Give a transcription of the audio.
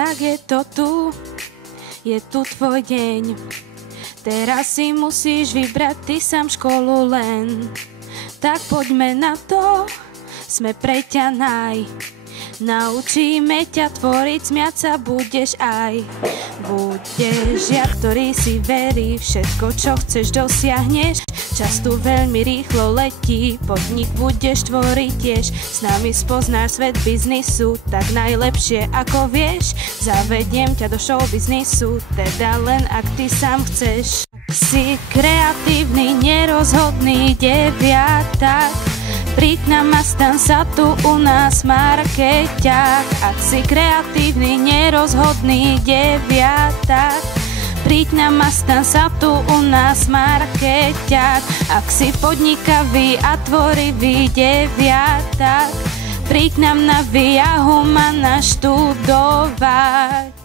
tak je to tu, je tu tvoj deň. Teraz si musíš vybrať ty sám školu len. Tak poďme na to, sme pre ťa naj. Naučíme ťa tvoriť, smiať sa budeš aj. Budeš žiak, ktorý si verí, všetko čo chceš dosiahneš. Čas tu veľmi rýchlo letí, podnik budeš tvoriť tiež. S nami spoznáš svet biznisu, tak najlepšie ako vieš. Zavediem ťa do showbiznisu, teda len ak ty sám chceš. Si kreatívny, nerozhodný deviatak, príď nám a stan sa tu u nás markeťák. Ak si kreatívny, nerozhodný deviatak, príď nám a stan sa tu u nás markeťák. Ak si podnikavý a tvorivý deviatak, príď nám na Via Humana študovať.